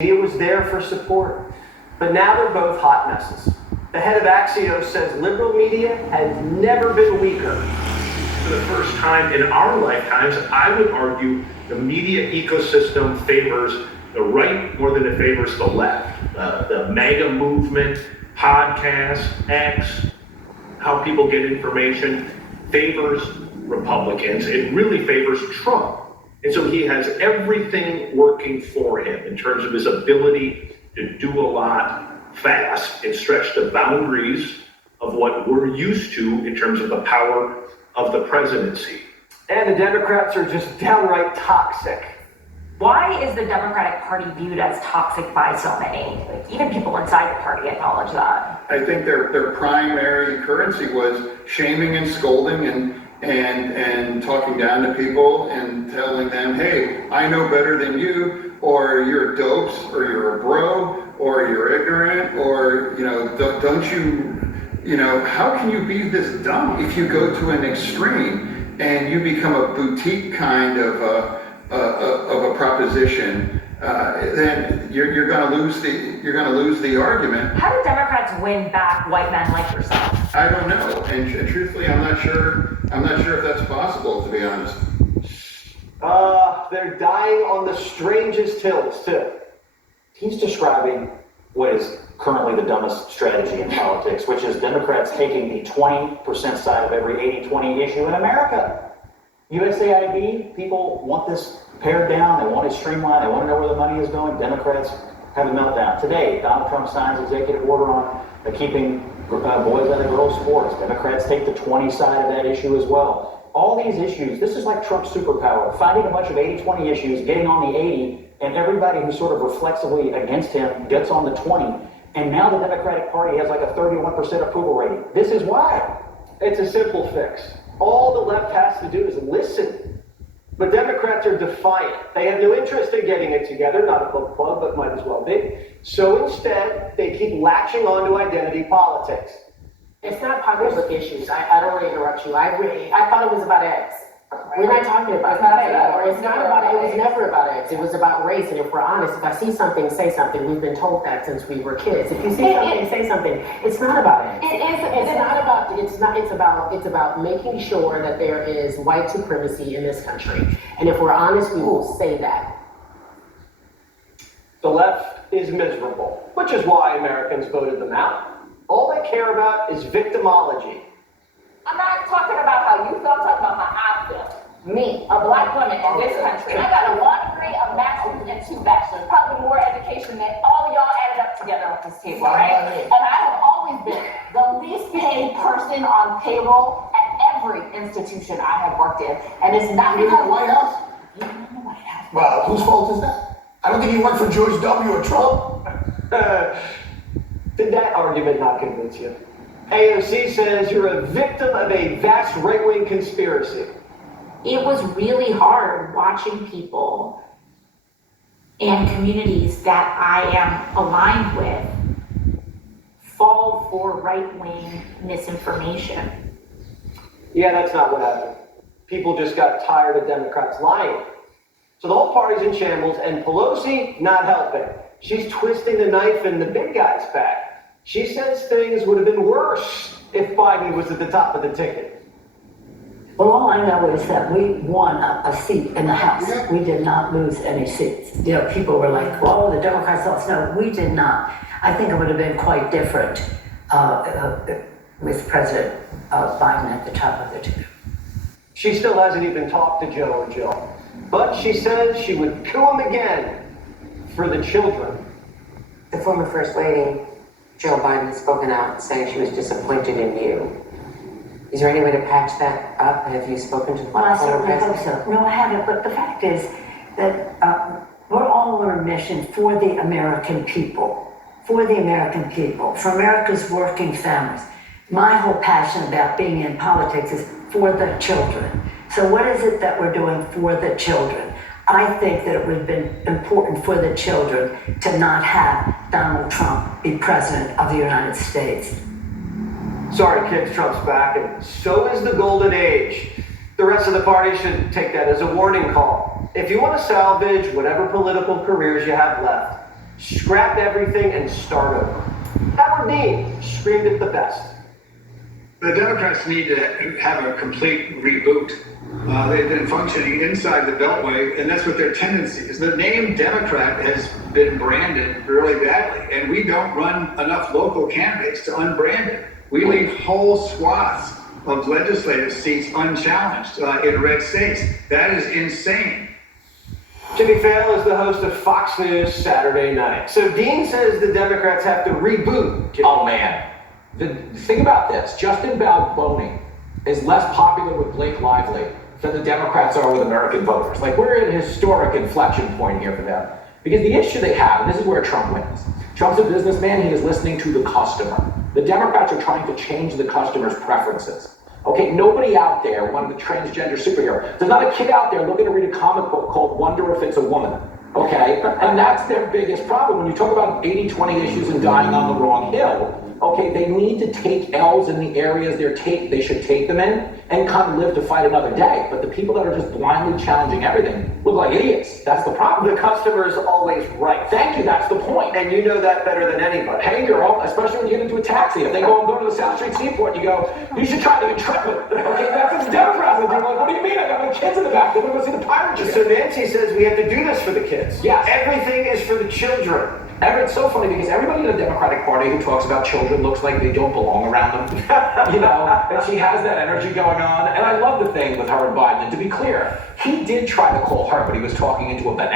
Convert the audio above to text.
media was there for support, but now they're both hot messes. The head of Axios says liberal media has never been weaker. For the first time in our lifetimes, I would argue the media ecosystem favors the right more than it favors the left. The MAGA movement, podcasts, X, how people get information, favors Republicans. It really favors Trump. And so he has everything working for him in terms of his ability to do a lot fast and stretch the boundaries of what we're used to in terms of the power of the presidency. And the Democrats are just downright toxic. Why is the Democratic Party viewed as toxic by so many? Like, even people inside the party acknowledge that. I think their primary currency was shaming and scolding and talking down to people and telling them, hey, I know better than you, or you're dopes, or you're a bro, or you're ignorant, or, don't you, how can you be this dumb if you go to an extreme and you become a boutique kind of a proposition? Then you're going to lose the argument. How do Democrats win back white men like yourself? I don't know, and truthfully, I'm not sure if that's possible, to be honest. They're dying on the strangest hills too. He's describing what is currently the dumbest strategy in politics, which is Democrats taking the 20% side of every 80-20 issue in America. USAID, people want this pared down, they want it streamlined, they want to know where the money is going. Democrats have a meltdown. Today, Donald Trump signs executive order on keeping boys out of girls' sports. Democrats take the 20 side of that issue as well. All these issues, this is like Trump's superpower, finding a bunch of 80-20 issues, getting on the 80, and everybody who's sort of reflexively against him gets on the 20. And now the Democratic Party has like a 31% approval rating. This is why. It's a simple fix. All the left has to do is listen. But Democrats are defiant. They have no interest in getting it together, not a book club, but might as well be. So instead, they keep latching onto identity politics. It's not public issues. I don't want to interrupt you. I thought it was about eggs. We're not talking about it. It's not about it. It was never about eggs. It was about race. And if we're honest, if I see something, say something. We've been told that since we were kids. If you see something, say something. It's not about eggs. It's about making sure that there is white supremacy in this country. And if we're honest, we will say that. The left is miserable, which is why Americans voted them out. All they care about is victimology. I'm not talking about how you feel, I'm talking about how I feel. Me, a black woman in this country. I got a law degree, a master's, and 2 bachelors. Probably more education than all y'all added up together at this table, right? And I have always been the least paid person on payroll at every institution I have worked in. And it's not because the White House? You were in the White House. Well, whose fault is that? I don't think you worked for George W. or Trump. Did that argument not convince you? AOC says you're a victim of a vast right-wing conspiracy. It was really hard watching people and communities that I am aligned with fall for right-wing misinformation. Yeah, that's not what happened. People just got tired of Democrats lying. So the whole party's in shambles, and Pelosi not helping. She's twisting the knife in the big guy's back. She says things would have been worse if Biden was at the top of the ticket. Well, all I know is that we won a seat in the House. We did not lose any seats. People were like, well, the Democrats lost. No, we did not. I think it would have been quite different with President Biden at the top of the ticket. She still hasn't even talked to Joe or Jill. But she says she would kill him again for the children. The former First Lady, Jill Biden, has spoken out saying she was disappointed in you. Is there any way to patch that up? Have you spoken to the Well, I certainly hope so. No, I haven't. But the fact is that we're all on a mission for the American people, for America's working families. My whole passion about being in politics is for the children. So what is it that we're doing for the children? I think that it would have been important for the children to not have Donald Trump be president of the United States. Sorry, kids, Trump's back, and so is the golden age. The rest of the party should take that as a warning call. If you want to salvage whatever political careers you have left, scrap everything and start over. Howard Dean screamed it the best. The Democrats need to have a complete reboot. They've been functioning inside the Beltway, and that's what their tendency is. The name Democrat has been branded really badly, and we don't run enough local candidates to unbrand it. We leave whole swaths of legislative seats unchallenged in red states. That is insane. Jimmy Fail is the host of Fox News Saturday Night. So Dean says the Democrats have to reboot. Oh man, the thing about this, Justin Balboni is less popular with Blake Lively than the Democrats are with American voters. Like, we're at a historic inflection point here for them. Because the issue they have, and this is where Trump wins. Trump's a businessman, he is listening to the customer. The Democrats are trying to change the customer's preferences. Okay, nobody out there wanted a transgender superhero. There's not a kid out there looking to read a comic book called Wonder If It's a Woman. Okay, and that's their biggest problem. When you talk about 80-20 issues and dying on the wrong hill, okay, they need to take L's in the areas they should take them in and kind of live to fight another day. But the people that are just blindly challenging everything look like idiots. That's the problem. The customer is always right. Thank you, that's the point. And you know that better than anybody. Hey girl, especially when you get into a taxi. If they go to the South Street Seaport and you go, you should try the Intrepid. Okay, that's what the Democrats are doing. Like, what do you mean? I got my kids in the back. They're going to see the pirate ship. So Nancy says we have to do this for the kids. Yes. Everything is for the children. It's so funny because everybody in the Democratic Party who talks about children looks like they don't belong around them. You know, and she has that energy going on. And I love the thing with her and Biden. And to be clear, he did try to call her, but he was talking into a banana.